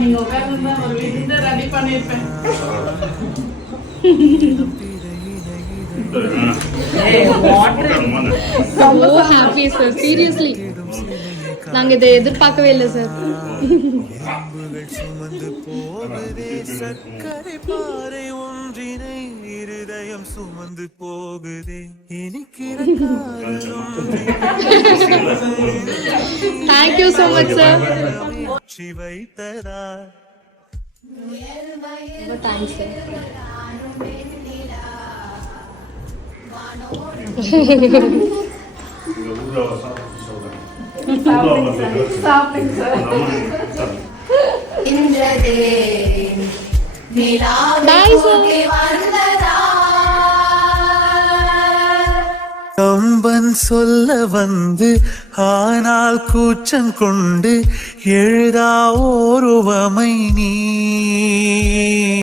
நீங்க உட்கார்ந்து ஒரு வீட்டுல ready பண்ணிருப்பேன். So happy sir, seriously. நாங்க இதை எதிர்பார்க்கவே இல்லை சார். சுமந்து போகுதே Thank you so much sir. Thanks sir. Kamban சொல்ல வந்து ஆனால் கூச்சம் கொண்டு எழுதா ஓருவமை நீ